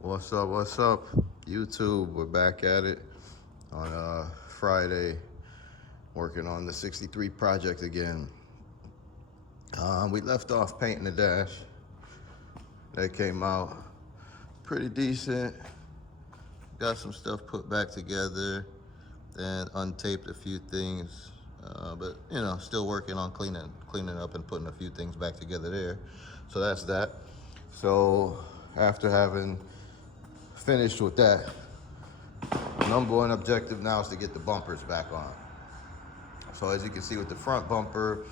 What's up, YouTube? We're back at it on Friday, working on the 63 project again. We left off painting the dash. That came out pretty decent. Got some stuff put back together, then untaped a few things. But still working on cleaning up and putting a few things back together there. So that's that. So after having finished with that, number one objective now is to get the bumpers back on. So as you can see with the front bumper,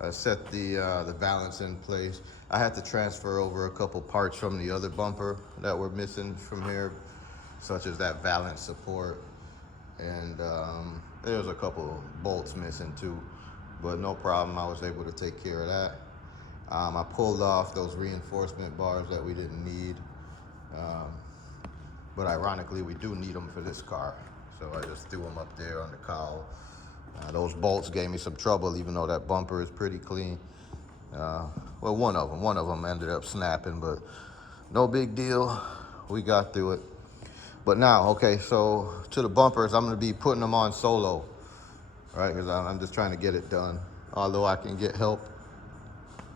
I set the balance in place. I had to transfer over a couple parts from the other bumper that were missing from here, such as that balance support. And there was a couple bolts missing too, but no problem. I was able to take care of that. I pulled off those reinforcement bars that we didn't need. But ironically, we do need them for this car. So I just threw them up there on the cowl. Those bolts gave me some trouble, even though that bumper is pretty clean. Well, one of them ended up snapping, but no big deal. We got through it. But now, okay, so to the bumpers, I'm gonna be putting them on solo, right? Because I'm just trying to get it done. Although I can get help,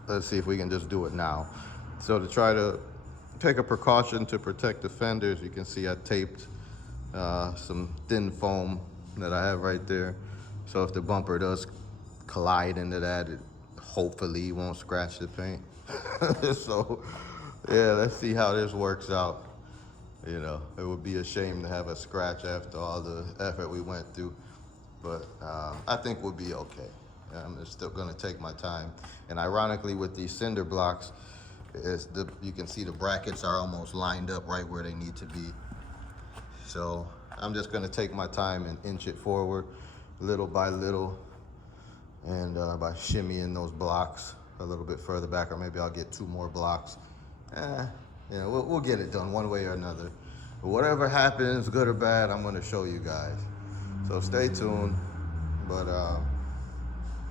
let's see if we can just do it now. So to try to take a precaution to protect the fenders, you can see I taped some thin foam that I have right there. So if the bumper does collide into that, it hopefully won't scratch the paint. So yeah, let's see how this works out. It would be a shame to have a scratch after all the effort we went through, but I think we'll be okay. I'm just still gonna take my time. And ironically, with these cinder blocks, you can see the brackets are almost lined up right where they need to be. So I'm just gonna take my time and inch it forward little by little, and by shimmying those blocks a little bit further back, or maybe I'll get 2 more blocks. We'll get it done one way or another. But whatever happens, good or bad, I'm gonna show you guys. So stay tuned, but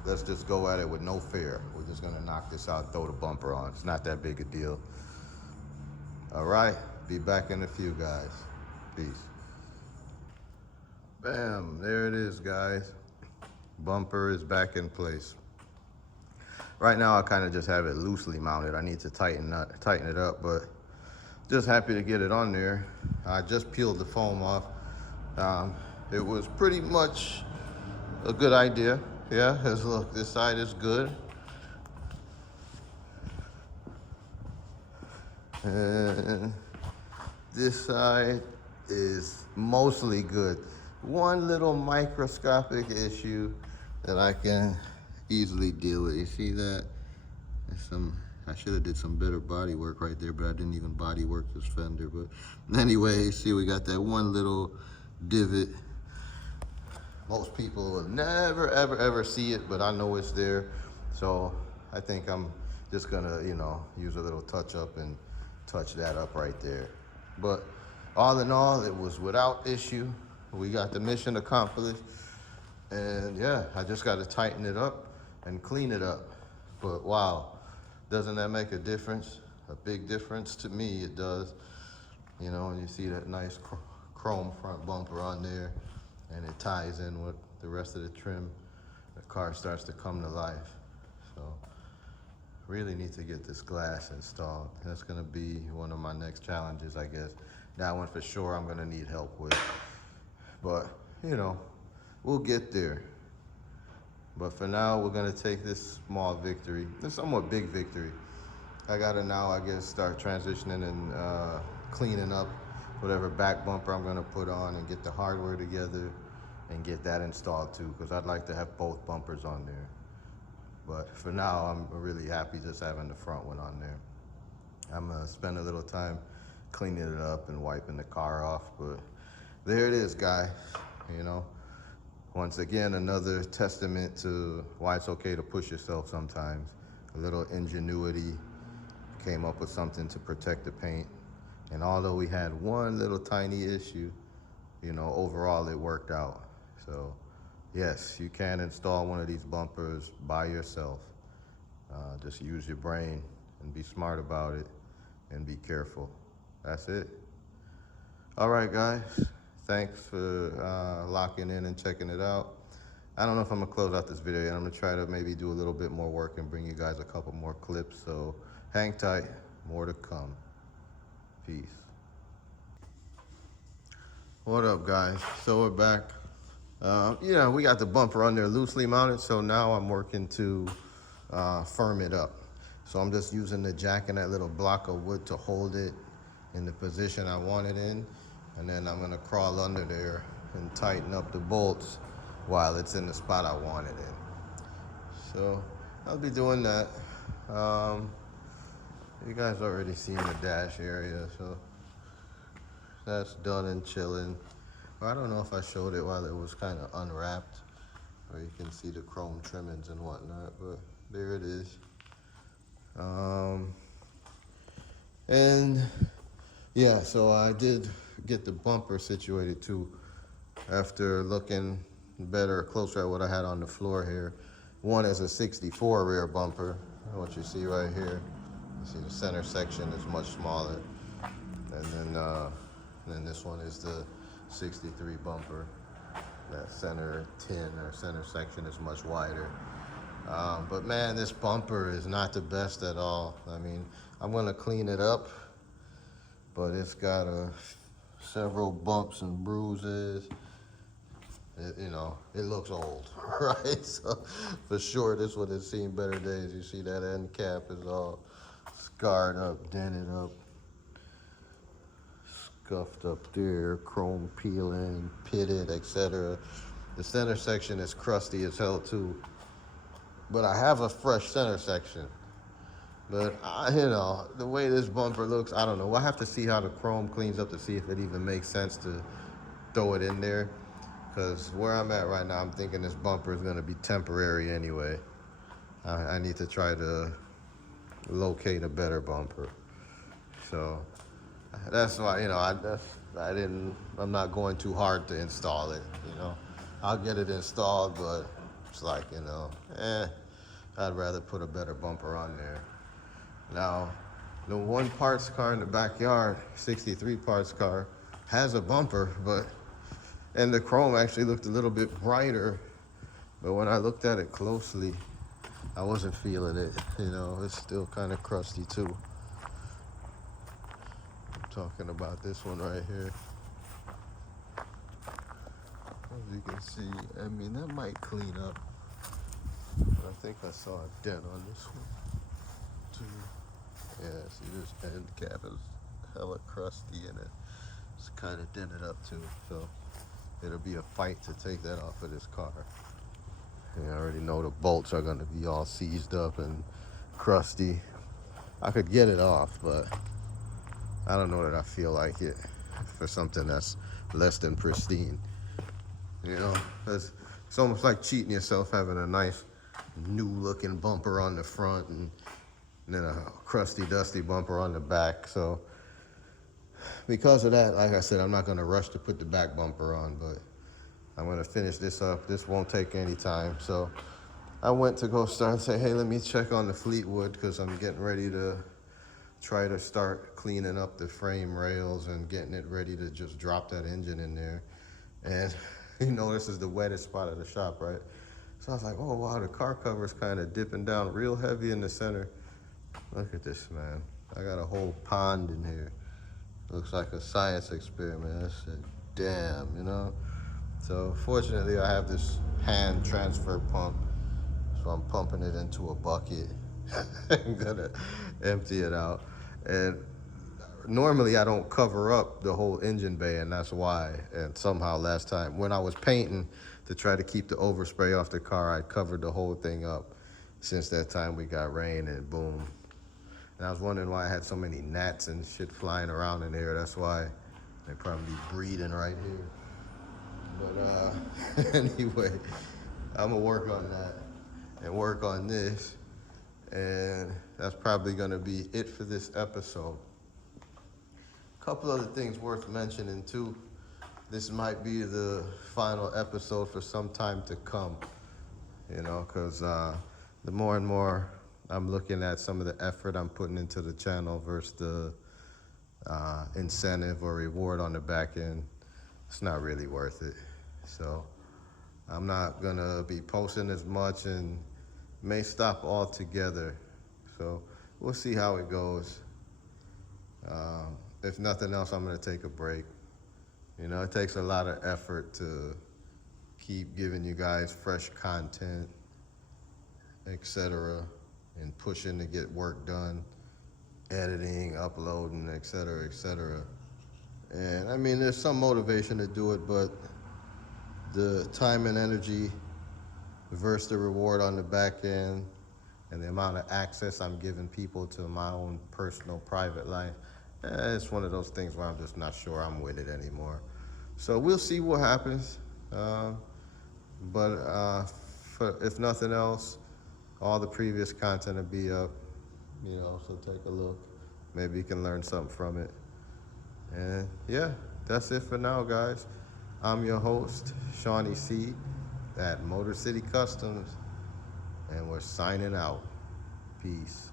let's just go at it with no fear. We're just gonna knock this out, throw the bumper on. It's not that big a deal. All right, be back in a few, guys. Peace. Bam, there it is, guys. Bumper is back in place. Right now, I kind of just have it loosely mounted. I need to tighten it up, but just happy to get it on there. I just peeled the foam off. It was pretty much a good idea. Yeah, look, this side is good. And this side is mostly good. One little microscopic issue that I can easily deal with. You see that? I should have did some better body work right there, but I didn't even body work this fender. But anyway, see, we got that one little divot. Most people will never, ever, ever see it, but I know it's there. So I think I'm just gonna, use a little touch up and touch that up right there. But all in all, it was without issue. We got the mission accomplished. And yeah, I just got to tighten it up and clean it up. But wow, doesn't that make a difference? A big difference to me, it does. And you see that nice chrome front bumper on there, and it ties in with the rest of the trim. The car starts to come to life. So really need to get this glass installed. That's gonna be one of my next challenges, I guess. That one for sure I'm gonna need help with. But, we'll get there. But for now, we're gonna take this small victory, this somewhat big victory. I gotta now, I guess, start transitioning and cleaning up whatever back bumper I'm gonna put on and get the hardware together and get that installed too, because I'd like to have both bumpers on there. But for now, I'm really happy just having the front one on there. I'm gonna spend a little time cleaning it up and wiping the car off, but there it is, guys. Once again, another testament to why it's okay to push yourself sometimes. A little ingenuity, came up with something to protect the paint. And although we had one little tiny issue, overall it worked out. So yes, you can install one of these bumpers by yourself. Just use your brain and be smart about it and be careful. that's it. All right, guys. Thanks for locking in and checking it out. I don't know if I'm gonna close out this video yet. I'm gonna try to maybe do a little bit more work and bring you guys a couple more clips. So hang tight, more to come. Peace. What up, guys? So we're back. We got the bumper under loosely mounted, so now I'm working to firm it up. So I'm just using the jack and that little block of wood to hold it in the position I want it in, and then I'm gonna crawl under there and tighten up the bolts while it's in the spot I want it in. So I'll be doing that. You guys already seen the dash area, so that's done and chilling. I don't know if I showed it while it was kind of unwrapped, or you can see the chrome trimmings and whatnot, but there it is. And yeah, so I did get the bumper situated too after looking better, closer at what I had on the floor here. One is a 64 rear bumper, what you see right here. You see the center section is much smaller, and then this one is the 63 bumper. That center tin or center section is much wider. But man, this bumper is not the best at all. I mean, I'm gonna clean it up, but it's got several bumps and bruises. It looks old, right? So for sure, this one has seen better days. You see that end cap is all scarred up, dented up, scuffed up there, chrome peeling, pitted, etc. The center section is crusty as hell too. But I have a fresh center section. But the way this bumper looks, I don't know. We'll have to see how the chrome cleans up to see if it even makes sense to throw it in there. Because where I'm at right now, I'm thinking this bumper is going to be temporary anyway. I need to try to locate a better bumper. So that's why, I'm not going too hard to install it, I'll get it installed, but it's like, I'd rather put a better bumper on there. Now, the one parts car in the backyard, 63 parts car, has a bumper, and the chrome actually looked a little bit brighter, but when I looked at it closely, I wasn't feeling it. It's still kind of crusty too. I'm talking about this one right here. As you can see, I mean, that might clean up. But I think I saw a dent on this one too. Yeah, see, this end cap is hella crusty and it's kind of dented up too. So it'll be a fight to take that off of this car. And I already know the bolts are gonna be all seized up and crusty. I could get it off, but I don't know that I feel like it for something that's less than pristine. It's almost like cheating yourself having a nice new looking bumper on the front and then a crusty, dusty bumper on the back. So because of that, like I said, I'm not gonna rush to put the back bumper on, but I'm gonna finish this up. This won't take any time. So I went to go start and say, hey, let me check on the Fleetwood because I'm getting ready to try to start cleaning up the frame rails and getting it ready to just drop that engine in there. And this is the wettest spot of the shop, right? So I was like, oh wow, the car cover's kind of dipping down real heavy in the center. Look at this, man. I got a whole pond in here. Looks like a science experiment. I said, damn, So fortunately, I have this hand transfer pump. So I'm pumping it into a bucket. I'm gonna empty it out. And normally I don't cover up the whole engine bay, and that's why. And somehow last time, when I was painting to try to keep the overspray off the car, I covered the whole thing up. Since that time we got rain and boom. And I was wondering why I had so many gnats and shit flying around in there. That's why they probably breeding right here. But anyway, I'm gonna work on that and work on this. And that's probably gonna be it for this episode. A couple other things worth mentioning too. This might be the final episode for some time to come, because the more and more I'm looking at some of the effort I'm putting into the channel versus the incentive or reward on the back end, it's not really worth it. So I'm not gonna be posting as much and may stop altogether. So we'll see how it goes. If nothing else, I'm gonna take a break. You know, it takes a lot of effort to keep giving you guys fresh content, etc., and pushing to get work done, editing, uploading, etc., etc. And I mean, there's some motivation to do it, but the time and energy versus the reward on the back end and the amount of access I'm giving people to my own personal private life, it's one of those things where I'm just not sure I'm with it anymore. So we'll see what happens. If nothing else, all the previous content will be up, you know, so take a look. Maybe you can learn something from it. And yeah, that's it for now, guys. I'm your host, Shawnee C. at Motor City Customs, and we're signing out. Peace.